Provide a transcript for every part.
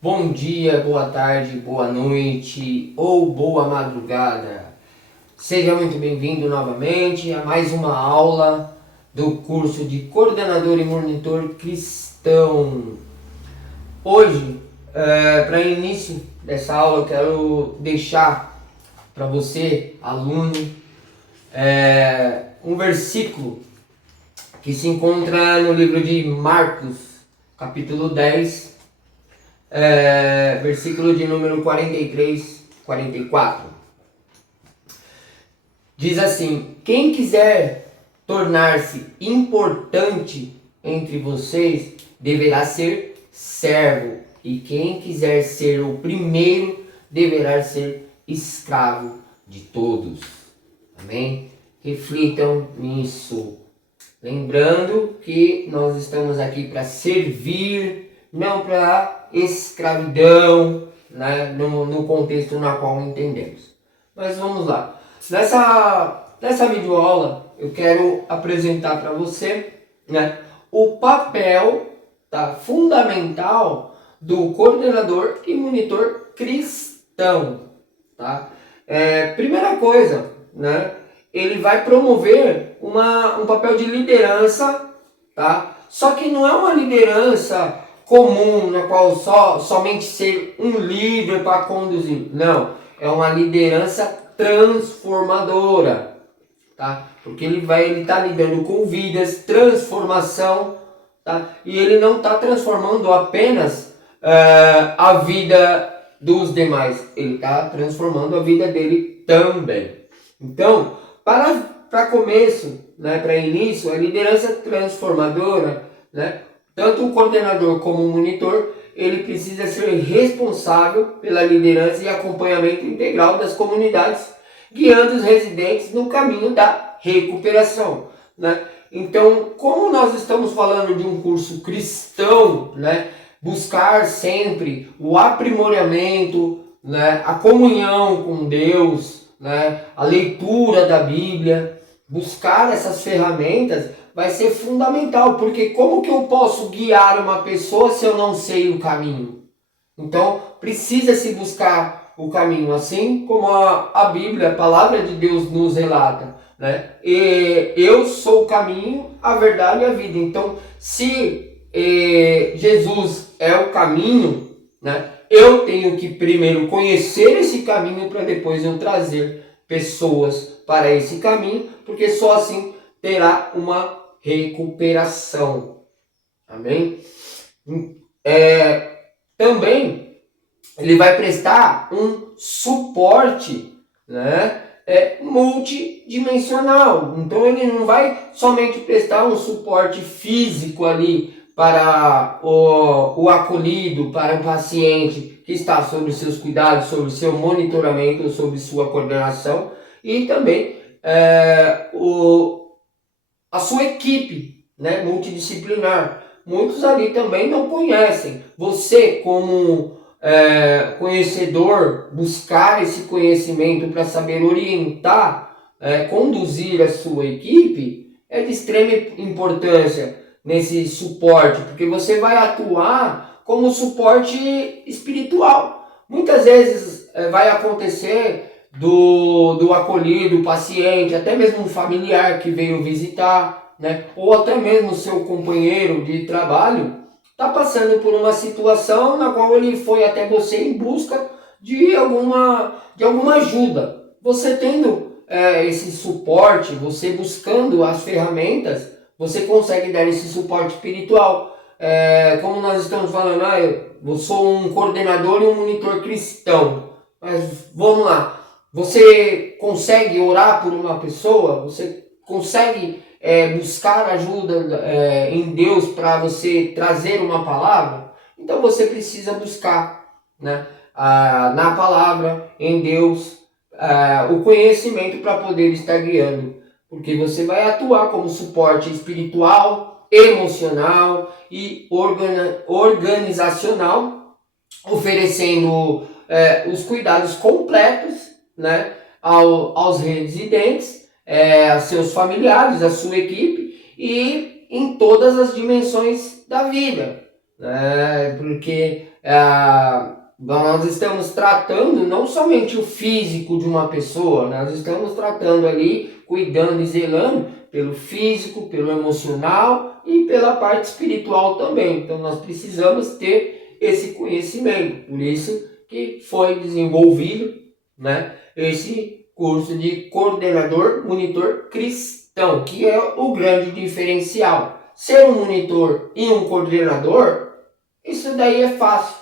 Bom dia, boa tarde, boa noite ou boa madrugada. Seja muito bem-vindo novamente a mais uma aula do curso de Coordenador e Monitor Cristão. Hoje, para início dessa aula, eu quero deixar para você, aluno, um versículo que se encontra no livro de Marcos, capítulo 10, versículo de número 43, 44. Diz assim: quem quiser tornar-se importante entre vocês deverá ser servo, e quem quiser ser o primeiro deverá ser escravo de todos. Amém? Reflitam nisso. Lembrando que nós estamos aqui para servir, não para escravidão, né? no contexto na qual entendemos. Mas vamos lá. Nessa videoaula eu quero apresentar para você, né, o papel, tá, fundamental do coordenador e monitor cristão. Tá? Primeira coisa, né, ele vai promover um papel de liderança, tá? Só que não é uma liderança comum, na qual somente ser um líder para conduzir. Não, é uma liderança transformadora, tá? Porque ele está lidando com vidas, transformação, tá? E ele não está transformando apenas a vida dos demais, ele está transformando a vida dele também. Então, para começo, né, para início, a liderança transformadora, né, tanto o coordenador como o monitor, ele precisa ser responsável pela liderança e acompanhamento integral das comunidades, guiando os residentes no caminho da recuperação, né? Então, como nós estamos falando de um curso cristão, né, buscar sempre o aprimoramento, né, a comunhão com Deus, né, a leitura da Bíblia, buscar essas ferramentas vai ser fundamental, porque como que eu posso guiar uma pessoa se eu não sei o caminho? Então, precisa se buscar o caminho, assim como a Bíblia, a palavra de Deus nos relata, né? E eu sou o caminho, a verdade e a vida. Então, se Jesus é o caminho, né, eu tenho que primeiro conhecer esse caminho para depois eu trazer pessoas para esse caminho, porque só assim terá uma recuperação. Amém? Também ele vai prestar um suporte, né, multidimensional. Então ele não vai somente prestar um suporte físico ali para o acolhido, para o paciente que está sob seus cuidados, sob seu monitoramento, sob sua coordenação, e também a sua equipe, né, multidisciplinar. Muitos ali também não conhecem. Você, como conhecedor, buscar esse conhecimento para saber orientar, conduzir a sua equipe, é de extrema importância nesse suporte, porque você vai atuar como suporte espiritual. Muitas vezes vai acontecer do acolhido, paciente, até mesmo um familiar que veio visitar, né? Ou até mesmo seu companheiro de trabalho está passando por uma situação na qual ele foi até você em busca de alguma ajuda. Você tendo esse suporte, você buscando as ferramentas, você consegue dar esse suporte espiritual. Como nós estamos falando, eu sou um coordenador e um monitor cristão. Mas vamos lá. Você consegue orar por uma pessoa? Você consegue buscar ajuda em Deus para você trazer uma palavra? Então você precisa buscar, né, na palavra, em Deus, o conhecimento para poder estar guiando. Porque você vai atuar como suporte espiritual, emocional e organizacional, oferecendo os cuidados completos, né, aos residentes, a seus familiares, a sua equipe e em todas as dimensões da vida, né? Porque nós estamos tratando não somente o físico de uma pessoa, nós estamos tratando ali, cuidando e zelando pelo físico, pelo emocional e pela parte espiritual também. Então nós precisamos ter esse conhecimento, por isso que foi desenvolvido, né, esse curso de coordenador monitor cristão, que é o grande diferencial. Ser um monitor e um coordenador, isso daí é fácil,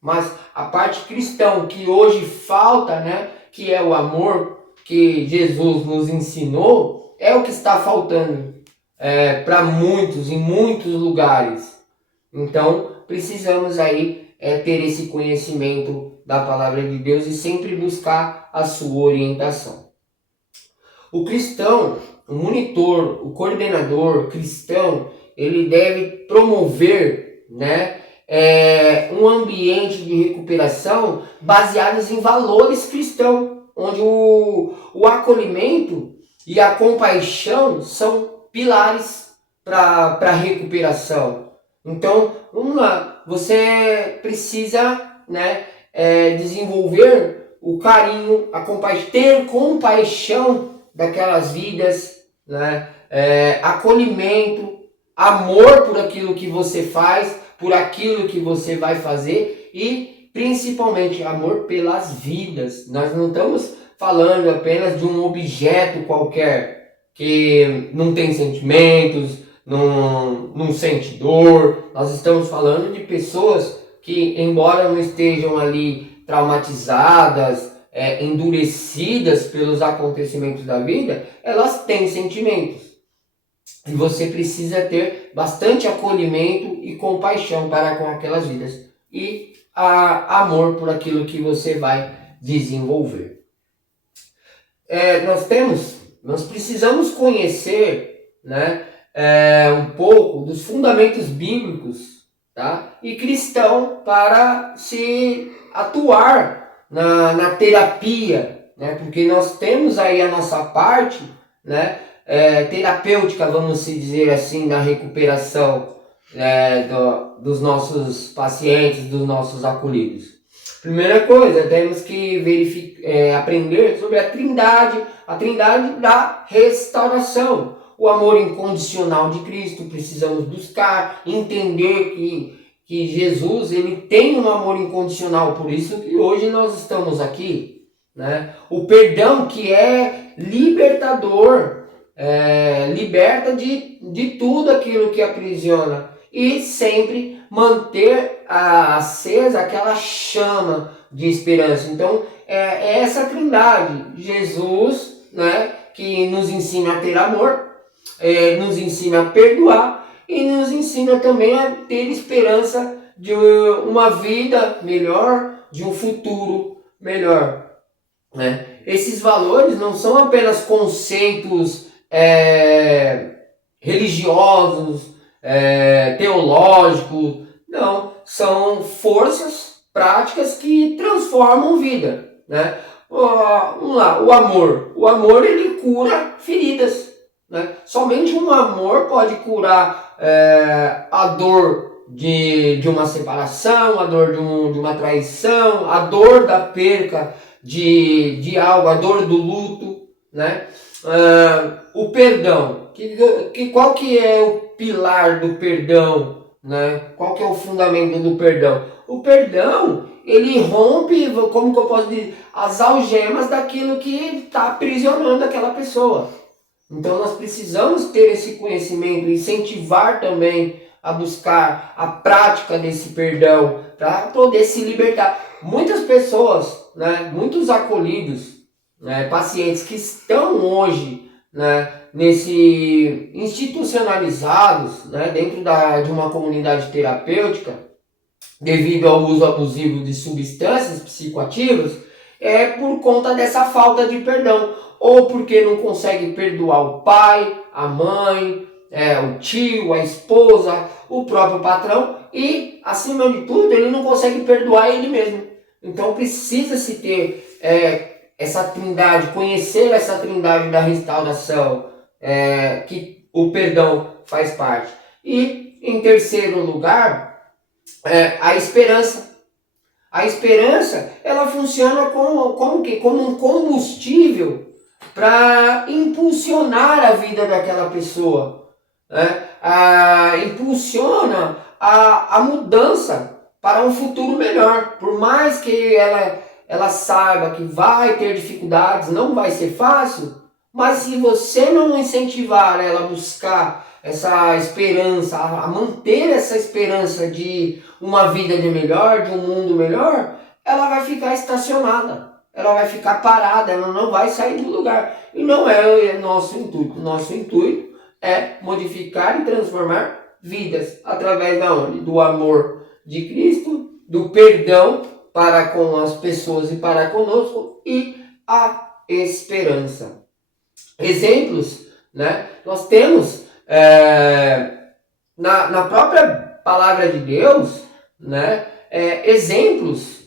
mas a parte cristã que hoje falta, né, que é o amor que Jesus nos ensinou, é o que está faltando para muitos, em muitos lugares. Então, precisamos aí ter esse conhecimento da palavra de Deus e sempre buscar a sua orientação. O cristão, o monitor, o coordenador cristão, ele deve promover, né, um ambiente de recuperação baseados em valores cristãos, onde o acolhimento e a compaixão são pilares para a recuperação. Então, vamos lá, você precisa, né, desenvolver o carinho, a ter compaixão daquelas vidas, né, acolhimento, amor por aquilo que você faz, por aquilo que você vai fazer e principalmente amor pelas vidas. Nós não estamos falando apenas de um objeto qualquer que não tem sentimentos, não sente dor. Nós estamos falando de pessoas que, embora não estejam ali traumatizadas, endurecidas pelos acontecimentos da vida, elas têm sentimentos. E você precisa ter bastante acolhimento e compaixão para com aquelas vidas. E amor por aquilo que você vai desenvolver. Nós precisamos conhecer, né, um pouco dos fundamentos bíblicos, tá, e cristão para se atuar na terapia, né, porque nós temos aí a nossa parte, né, terapêutica, vamos dizer assim, na recuperação dos nossos pacientes, dos nossos acolhidos. Primeira coisa, temos que aprender sobre a trindade da restauração. O amor incondicional de Cristo, precisamos buscar, entender que Jesus ele tem um amor incondicional, por isso que hoje nós estamos aqui, né? O perdão que é libertador, liberta de tudo aquilo que aprisiona e sempre manter acesa aquela chama de esperança. Então é essa trindade, Jesus, né, que nos ensina a ter amor, nos ensina a perdoar e nos ensina também a ter esperança de uma vida melhor, de um futuro melhor, né? Esses valores não são apenas conceitos religiosos, teológicos, não, são forças práticas que transformam vida, né? Vamos lá, o amor ele cura feridas, né? Somente um amor pode curar a dor de uma separação, a dor de uma traição, a dor da perca de algo, a dor do luto, né? O perdão, qual que é o pilar do perdão, né? Qual que é o fundamento do perdão? O perdão, ele rompe, como que eu posso dizer, as algemas daquilo que está aprisionando aquela pessoa. Então nós precisamos ter esse conhecimento, incentivar também a buscar a prática desse perdão para poder se libertar. Muitas pessoas, né, muitos acolhidos, né, pacientes que estão hoje, né, institucionalizados, né, dentro de uma comunidade terapêutica, devido ao uso abusivo de substâncias psicoativas, por conta dessa falta de perdão, ou porque não consegue perdoar o pai, a mãe, o tio, a esposa, o próprio patrão e, acima de tudo, ele não consegue perdoar ele mesmo. Então precisa-se ter essa trindade, conhecer essa trindade da restauração, que o perdão faz parte. E, em terceiro lugar, a esperança, A esperança, ela funciona como um combustível para impulsionar a vida daquela pessoa, né? Impulsiona a mudança para um futuro melhor. Por mais que ela saiba que vai ter dificuldades, não vai ser fácil, mas se você não incentivar ela a buscar essa esperança, a manter essa esperança de uma vida de melhor, de um mundo melhor, ela vai ficar estacionada, ela vai ficar parada, ela não vai sair do lugar. E não é nosso intuito. Nosso intuito é modificar e transformar vidas através da onde? Do amor de Cristo, do perdão para com as pessoas e para conosco e a esperança. Exemplos, né? Nós temos na própria palavra de Deus, né? Exemplos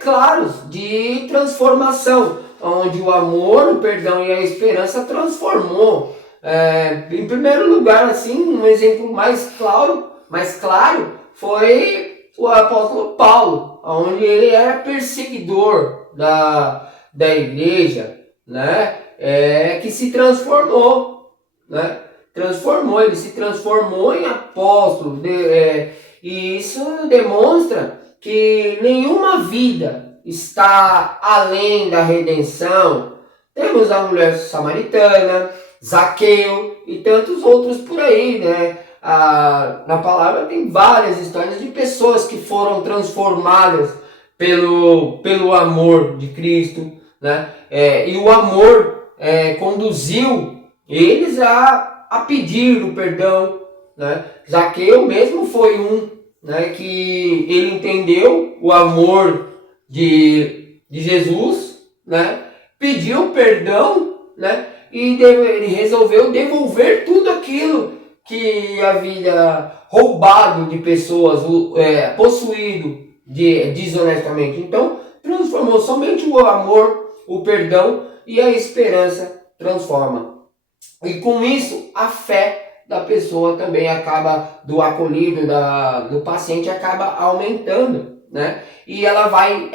claros de transformação, onde o amor, o perdão e a esperança transformou. Em primeiro lugar, assim, um exemplo mais claro foi o apóstolo Paulo, onde ele era perseguidor da igreja, né? Que se transformou, né? Ele se transformou em apóstolo, e isso demonstra que nenhuma vida está além da redenção. Temos a mulher samaritana, Zaqueu e tantos outros por aí, né? Na palavra tem várias histórias de pessoas que foram transformadas pelo amor de Cristo, né? E o amor conduziu eles a pedir o perdão, né? Zaqueu mesmo foi um, né, que ele entendeu o amor de Jesus, né? Pediu perdão, né? E ele resolveu devolver tudo aquilo que havia roubado de pessoas, possuído desonestamente. Então, transformou. Somente o amor, o perdão e a esperança transforma. E com isso, a fé da pessoa também acaba, do acolhido, do paciente, acaba aumentando, né? E ela vai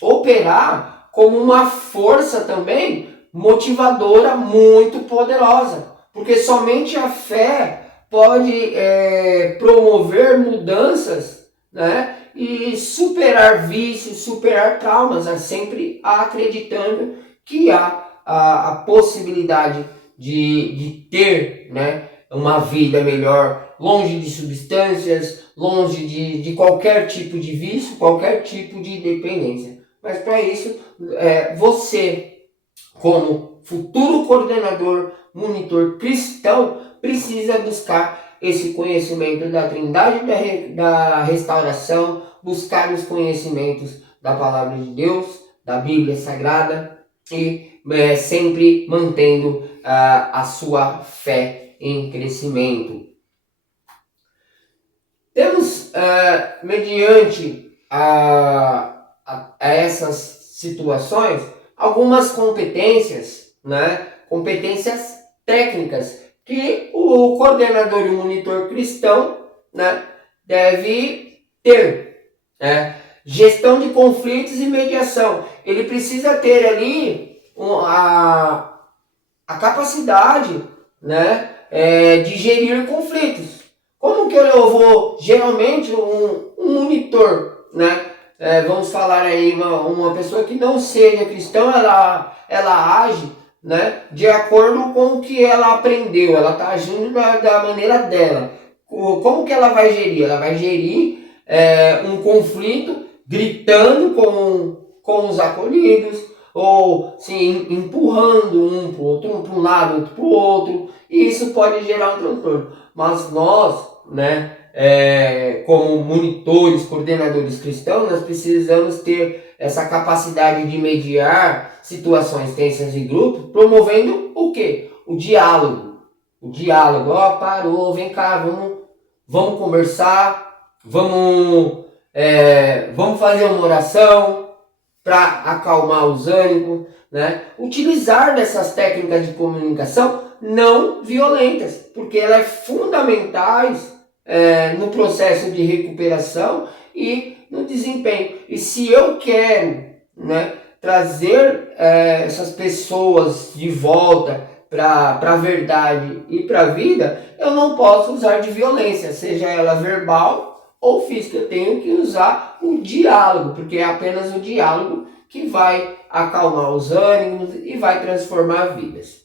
operar como uma força também motivadora muito poderosa, porque somente a fé pode promover mudanças, né? E superar vícios, superar traumas, sempre acreditando que há a possibilidade de ter, né, uma vida melhor, longe de substâncias, longe de qualquer tipo de vício, qualquer tipo de dependência. Mas para isso, você, como futuro coordenador, monitor cristão, precisa buscar esse conhecimento da Trindade da restauração, buscar os conhecimentos da Palavra de Deus, da Bíblia Sagrada e sempre mantendo a sua fé em crescimento. Temos, mediante a essas situações, algumas competências, né? Competências técnicas que o coordenador e o monitor cristão, né, deve ter, né? Gestão de conflitos e mediação. Ele precisa ter ali a capacidade, né, de gerir conflitos. Como que eu vou, geralmente, um monitor, né? Vamos falar aí, uma pessoa que não seja cristã, ela age, né, de acordo com o que ela aprendeu, ela está agindo da maneira dela. Como que ela vai gerir? Ela vai gerir um conflito gritando com os acolhidos, ou sim, empurrando um para o outro, um para um lado, outro para o outro, e isso pode gerar um transtorno. Mas nós, né, como monitores, coordenadores cristãos, nós precisamos ter essa capacidade de mediar situações tensas em grupo, promovendo o quê? O diálogo. O diálogo, parou, vem cá, vamos conversar, vamos fazer uma oração para acalmar os ânimos, né? Utilizar dessas técnicas de comunicação não violentas, porque elas são fundamentais no processo de recuperação e no desempenho. E se eu quero, né, trazer essas pessoas de volta para a verdade e para a vida, eu não posso usar de violência, seja ela verbal ou física. Eu tenho que usar o diálogo, porque é apenas o diálogo que vai acalmar os ânimos e vai transformar vidas.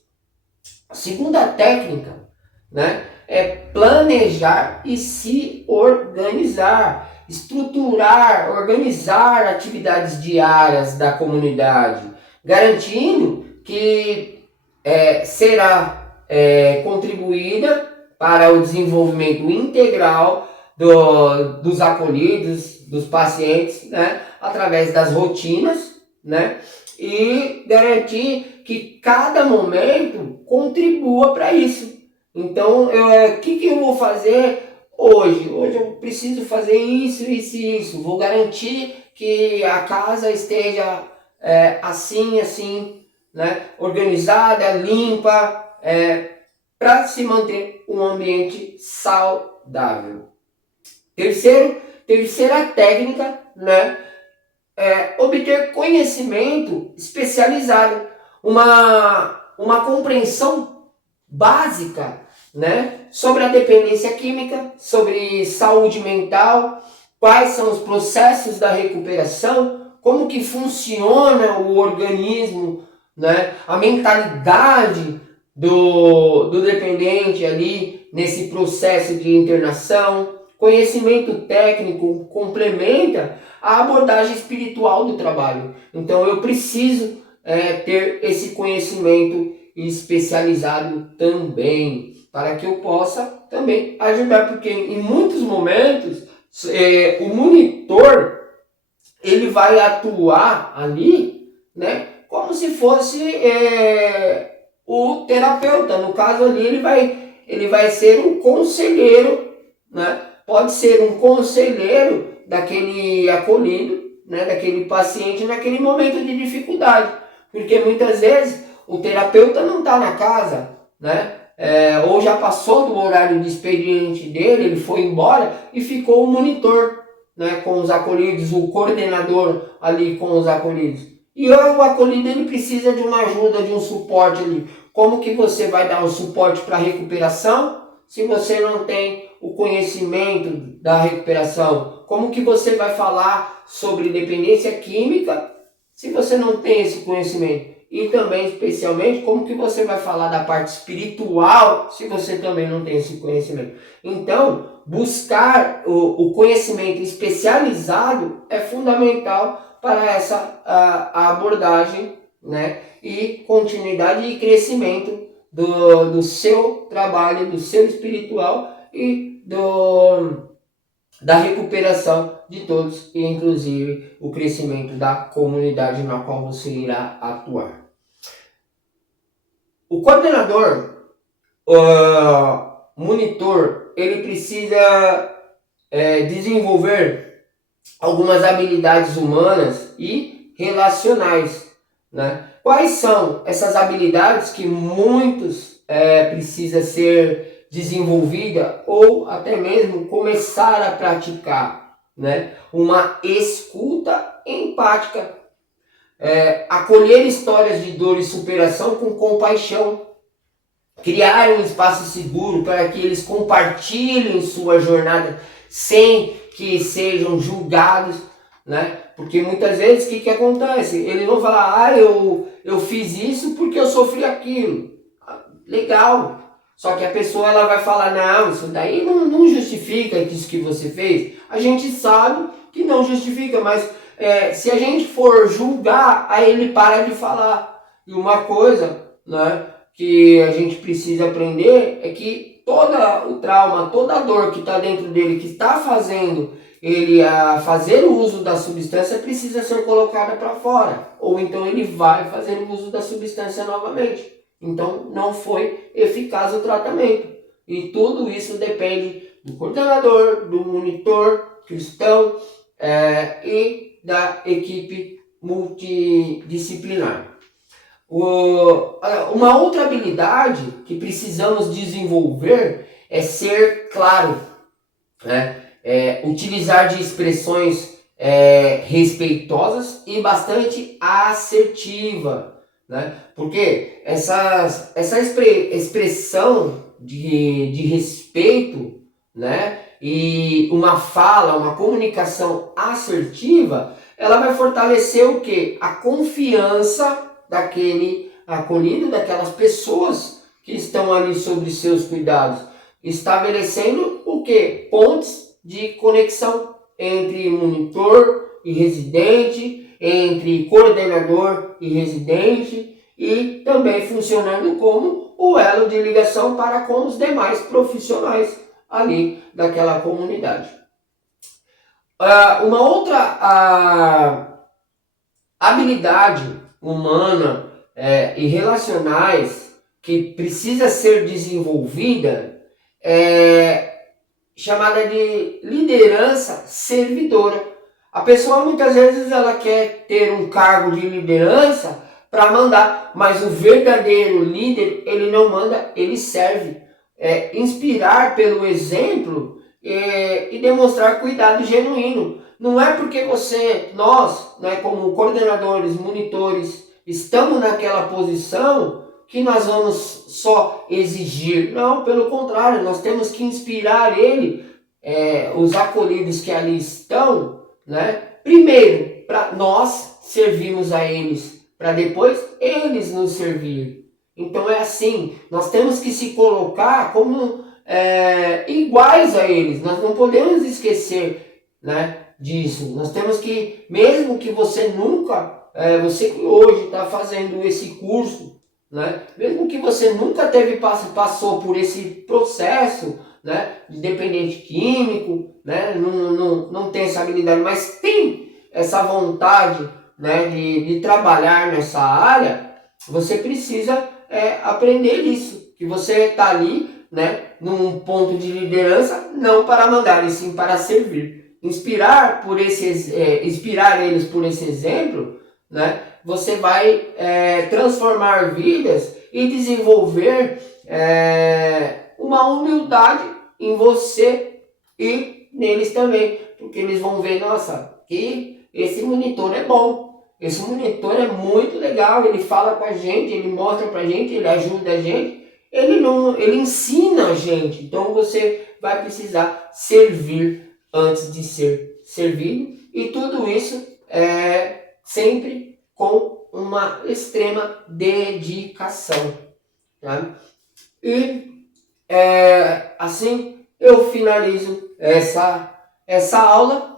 A segunda técnica, né, é planejar e se organizar, estruturar, organizar atividades diárias da comunidade, garantindo que será contribuída para o desenvolvimento integral dos acolhidos, dos pacientes, né, através das rotinas, né, e garantir que cada momento contribua para isso. Então, o que eu vou fazer hoje? Hoje eu preciso fazer isso, isso e isso. Vou garantir que a casa esteja assim, né, organizada, limpa, para se manter um ambiente saudável. Terceira técnica, né, obter conhecimento especializado, uma compreensão básica, né, sobre a dependência química, sobre saúde mental, quais são os processos da recuperação, como que funciona o organismo, né, a mentalidade do dependente ali nesse processo de internação. Conhecimento técnico complementa a abordagem espiritual do trabalho. Então eu preciso ter esse conhecimento especializado também, para que eu possa também ajudar, porque em muitos momentos o monitor ele vai atuar ali, né, como se fosse o terapeuta. No caso ali ele vai ser um conselheiro, né? Pode ser um conselheiro daquele acolhido, né, daquele paciente naquele momento de dificuldade, porque muitas vezes o terapeuta não está na casa, né, ou já passou do horário de expediente dele, ele foi embora e ficou o monitor, né, com os acolhidos, o coordenador ali com os acolhidos. E o acolhido ele precisa de uma ajuda, de um suporte ali. Como que você vai dar um suporte para a recuperação se você não tem o conhecimento da recuperação? Como que você vai falar sobre dependência química se você não tem esse conhecimento? E também, especialmente, como que você vai falar da parte espiritual se você também não tem esse conhecimento? Então, buscar o conhecimento especializado é fundamental para essa a abordagem, né, e continuidade e crescimento do seu trabalho, do seu espiritual e da recuperação de todos, e inclusive o crescimento da comunidade na qual você irá atuar. O coordenador, o monitor, ele precisa desenvolver algumas habilidades humanas e relacionais, né? Quais são essas habilidades que muitos precisa ser desenvolvida ou até mesmo começar a praticar, né? Uma escuta empática, acolher histórias de dor e superação com compaixão, criar um espaço seguro para que eles compartilhem sua jornada sem que sejam julgados, né? Porque muitas vezes o que acontece? Eles vão falar, eu fiz isso porque eu sofri aquilo. Legal. Só que a pessoa ela vai falar, não, isso daí não justifica isso que você fez. A gente sabe que não justifica, mas se a gente for julgar, aí ele para de falar. E uma coisa, né, que a gente precisa aprender é que todo o trauma, toda a dor que está dentro dele, que está fazendo ele a fazer o uso da substância, precisa ser colocada para fora. Ou então ele vai fazer o uso da substância novamente. Então não foi eficaz o tratamento. E tudo isso depende do coordenador, do monitor cristão e da equipe multidisciplinar. Uma outra habilidade que precisamos desenvolver é ser claro, né? Utilizar de expressões respeitosas e bastante assertiva, né? Porque essa expressão de respeito, né? E uma fala, uma comunicação assertiva, ela vai fortalecer o quê? A confiança daquele acolhido, daquelas pessoas que estão ali sobre seus cuidados, estabelecendo o quê? Pontes de conexão entre monitor e residente, entre coordenador e residente, e também funcionando como o elo de ligação para com os demais profissionais ali daquela comunidade. Uma outra habilidade humana e relacionais que precisa ser desenvolvida é chamada de liderança servidora. A pessoa muitas vezes ela quer ter um cargo de liderança para mandar, mas o verdadeiro líder, ele não manda, ele serve. Inspirar pelo exemplo e demonstrar cuidado genuíno. Não é porque nós, né, como coordenadores, monitores, estamos naquela posição que nós vamos só exigir. Não, pelo contrário, nós temos que inspirar os acolhidos que ali estão, né? Primeiro, para nós servirmos a eles, para depois eles nos servir. Então é assim, nós temos que se colocar como iguais a eles. Nós não podemos esquecer, né, disso. Nós temos que, mesmo que você nunca, você que hoje está fazendo esse curso, né, mesmo que você nunca passou por esse processo, né, de dependente químico, né, não tem essa habilidade, mas tem essa vontade, né, de trabalhar nessa área, você precisa aprender isso, que você está ali, né, num ponto de liderança, não para mandar, e sim para servir. Inspirar eles por esse exemplo, né, você vai transformar vidas e desenvolver uma humildade em você e neles também, porque eles vão ver, nossa, que esse monitor é bom. Esse monitor é muito legal, ele fala com a gente, ele mostra pra gente, ele ajuda a gente, ele ensina a gente. Então você vai precisar servir antes de ser servido, e tudo isso sempre com uma extrema dedicação, tá? E assim eu finalizo essa aula.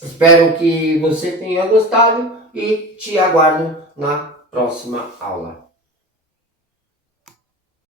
Espero que você tenha gostado e te aguardo na próxima aula.